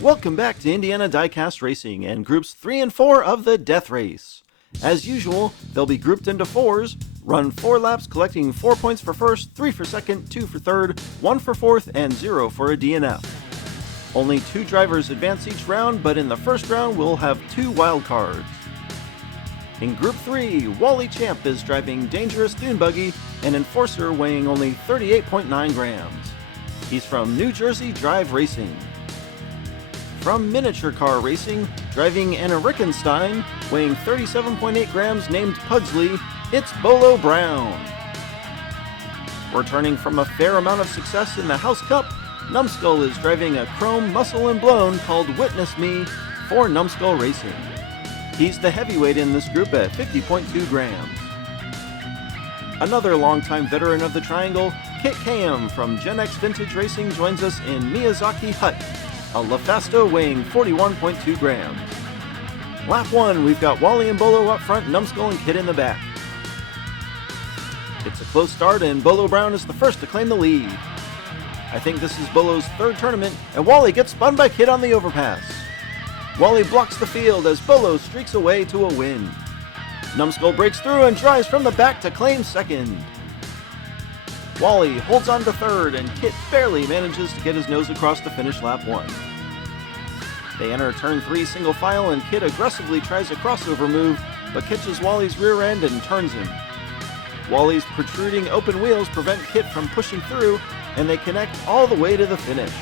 Welcome back to Indiana Diecast Racing and Groups 3 and 4 of the Death Race. As usual, they'll be grouped into fours, run 4 laps collecting 4 points for first, 3 for second, 2 for third, 1 for fourth, and 0 for a DNF. Only 2 drivers advance each round, but in the first round we'll have 2 wild cards. In Group 3, Wally Champ is driving Dangerous Dune Buggy, an enforcer weighing only 38.9 grams. He's from New Jersey Drive Racing. From Miniature Car Racing, driving Anna Rickenstein, weighing 37.8 grams, named Pugsley, it's Bolo Brown. Returning from a fair amount of success in the House Cup, Numbskull is driving a chrome muscle and blown called Witness Me for Numbskull Racing. He's the heavyweight in this group at 50.2 grams. Another longtime veteran of the Triangle, Kit Kayam from Gen X Vintage Racing joins us in Miyazaki Hut, a LaFasto weighing 41.2 grams. Lap 1, we've got Wally and Bolo up front, Numbskull and Kit in the back. It's a close start and Bolo Brown is the first to claim the lead. I think this is Bolo's third tournament, and Wally gets spun by Kit on the overpass. Wally blocks the field as Bolo streaks away to a win. Numbskull breaks through and drives from the back to claim second. Wally holds on to third, and Kit barely manages to get his nose across the finish lap 1. They enter turn 3 single file, and Kit aggressively tries a crossover move, but catches Wally's rear end and turns him. Wally's protruding open wheels prevent Kit from pushing through, and they connect all the way to the finish.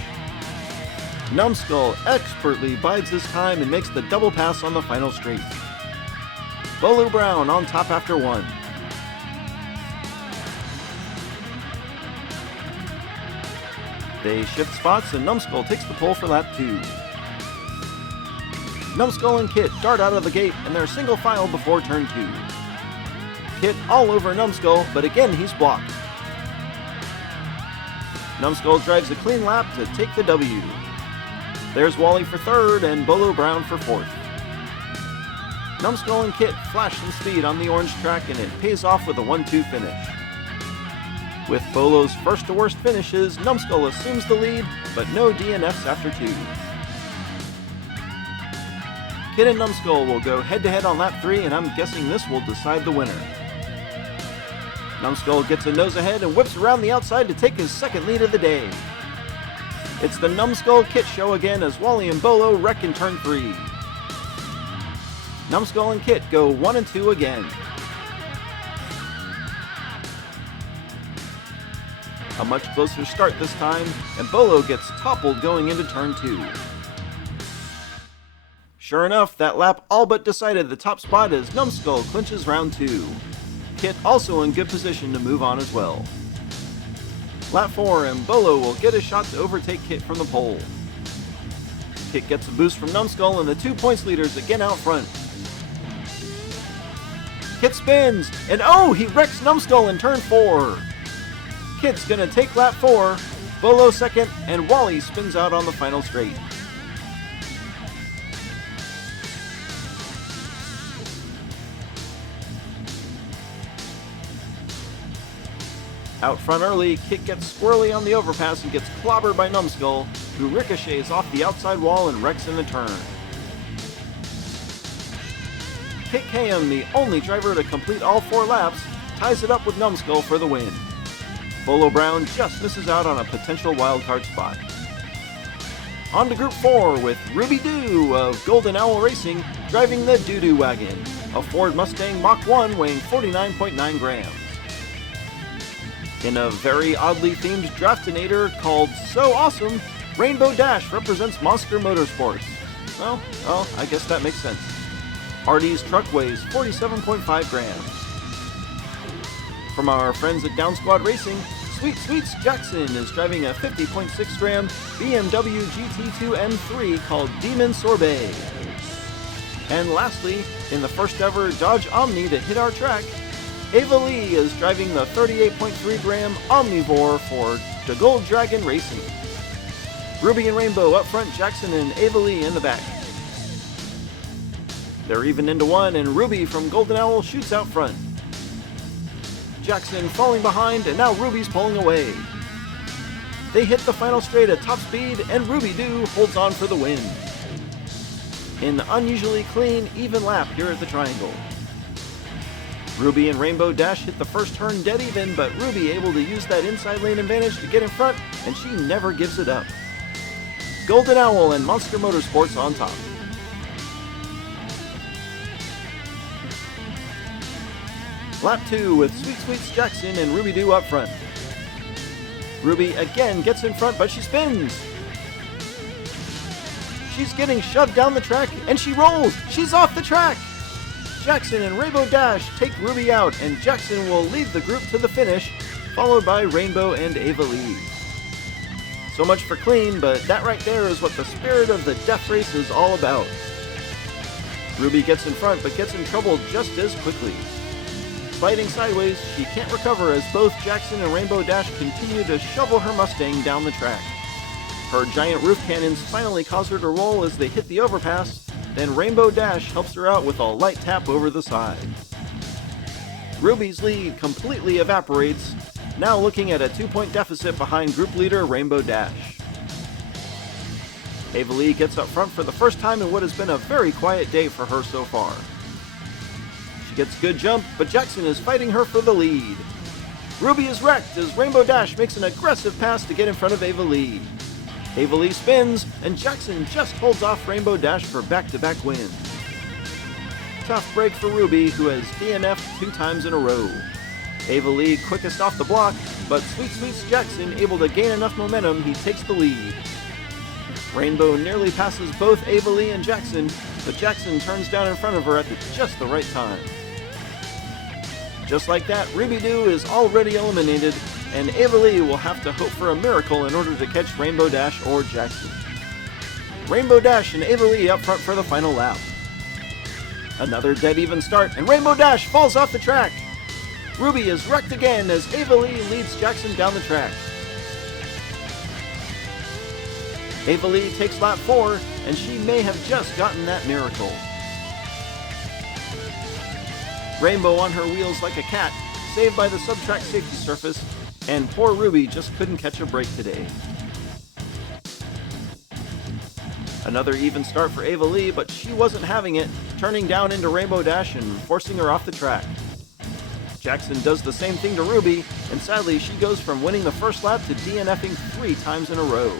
Numbskull expertly bides his time and makes the double pass on the final straight. Bolo Brown on top after 1. They shift spots and Numbskull takes the pole for lap 2. Numbskull and Kit dart out of the gate and they're single file before turn 2. Kit all over Numbskull, but again he's blocked. Numbskull drives a clean lap to take the W. There's Wally for third and Bolo Brown for fourth. Numbskull and Kit flash some speed on the orange track and it pays off with a 1-2 finish. With Bolo's first to worst finishes, Numbskull assumes the lead, but no DNFs after 2. Kit and Numbskull will go head-to-head on lap 3, and I'm guessing this will decide the winner. Numbskull gets a nose ahead and whips around the outside to take his second lead of the day. It's the Numbskull Kit show again as Wally and Bolo wreck in turn 3. Numbskull and Kit go 1 and 2 again. A much closer start this time, and Bolo gets toppled going into turn 2. Sure enough, that lap all but decided the top spot as Numbskull clinches round 2. Kit also in good position to move on as well. Lap 4 and Bolo will get a shot to overtake Kit from the pole. Kit gets a boost from Numbskull and the 2 points leaders again out front. Kit spins, and oh, he wrecks Numbskull in turn 4. Kit's gonna take lap 4, Bolo second, and Wally spins out on the final straight. Out front early, Kit gets squirrely on the overpass and gets clobbered by Numbskull, who ricochets off the outside wall and wrecks in the turn. Kit Kayam, the only driver to complete all 4 laps, ties it up with Numbskull for the win. Bolo Brown just misses out on a potential wildcard spot. On to Group 4 with Ruby Doo of Golden Owl Racing driving the Doo-Doo Wagon, a Ford Mustang Mach 1 weighing 49.9 grams. In a very oddly themed draftinator called So Awesome, Rainbow Dash represents Monster Motorsports. Well, I guess that makes sense. Artie's truck weighs 47.5 grams. From our friends at Down Squad Racing, Sweet Sweets Jackson is driving a 50.6 gram BMW GT2 M3 called Demon Sorbet. And lastly, in the first ever Dodge Omni to hit our track, Ava Lee is driving the 38.3 gram Omnivore for the Gold Dragon Racing. Ruby and Rainbow up front, Jackson and Ava Lee in the back. They're even into one, and Ruby from Golden Owl shoots out front. Jackson falling behind, and now Ruby's pulling away. They hit the final straight at top speed, and Ruby Doo holds on for the win. An unusually clean, even lap here at the triangle. Ruby and Rainbow Dash hit the first turn dead even, but Ruby able to use that inside lane advantage to get in front, and she never gives it up. Golden Owl and Monster Motorsports on top. Lap 2 with Sweet Sweets Jackson and Ruby Doo up front. Ruby again gets in front, but she spins. She's getting shoved down the track, and she rolls. She's off the track. Jackson and Rainbow Dash take Ruby out, and Jackson will lead the group to the finish, followed by Rainbow and Ava Lee. So much for clean, but that right there is what the spirit of the death race is all about. Ruby gets in front, but gets in trouble just as quickly. Sliding sideways, she can't recover as both Jackson and Rainbow Dash continue to shovel her Mustang down the track. Her giant roof cannons finally cause her to roll as they hit the overpass, then Rainbow Dash helps her out with a light tap over the side. Ruby's lead completely evaporates, now looking at a 2-point deficit behind group leader Rainbow Dash. Ava Lee gets up front for the first time in what has been a very quiet day for her so far. She gets a good jump, but Jackson is fighting her for the lead. Ruby is wrecked as Rainbow Dash makes an aggressive pass to get in front of Ava Lee. Ava Lee spins, and Jackson just holds off Rainbow Dash for back-to-back wins. Tough break for Ruby, who has DNF'd 2 times in a row. Ava Lee quickest off the block, but Sweet Sweets Jackson able to gain enough momentum, he takes the lead. Rainbow nearly passes both Ava Lee and Jackson, but Jackson turns down in front of her at just the right time. Just like that, Ruby Doo is already eliminated, and Ava Lee will have to hope for a miracle in order to catch Rainbow Dash or Jackson. Rainbow Dash and Ava Lee up front for the final lap. Another dead even start, and Rainbow Dash falls off the track. Ruby is wrecked again as Ava Lee leads Jackson down the track. Ava Lee takes lap 4, and she may have just gotten that miracle. Rainbow on her wheels like a cat, saved by the sub-track safety surface, and poor Ruby just couldn't catch a break today. Another even start for Ava Lee, but she wasn't having it, turning down into Rainbow Dash and forcing her off the track. Jackson does the same thing to Ruby, and sadly she goes from winning the first lap to DNFing 3 times in a row.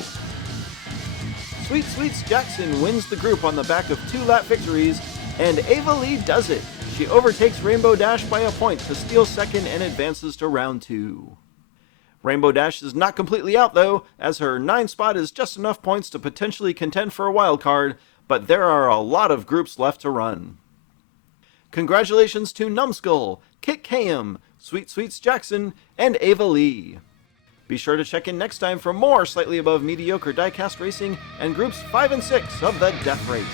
Sweet Sweets Jackson wins the group on the back of 2-lap victories, and Ava Lee does it. She overtakes Rainbow Dash by a point to steal second and advances to round 2. Rainbow Dash is not completely out though, as her 9 spot is just enough points to potentially contend for a wild card, but there are a lot of groups left to run. Congratulations to Numskull, Kit Kayum, Sweet Sweets Jackson, and Ava Lee. Be sure to check in next time for more slightly above mediocre diecast racing and groups 5 and 6 of the Death Race.